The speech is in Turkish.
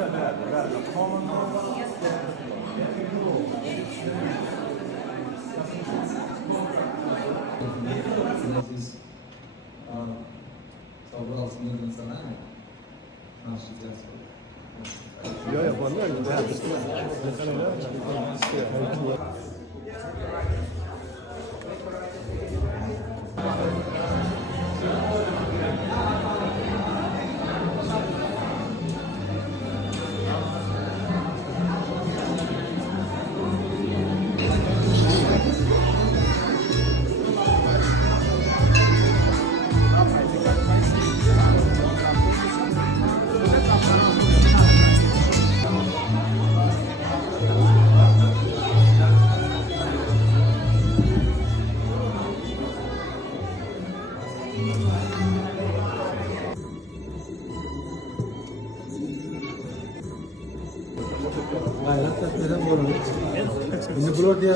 Biz sabır altında insana karşılayacağız. Ja, ja, var nöjd. Det här Gayret etmeden olur. Şimdi burada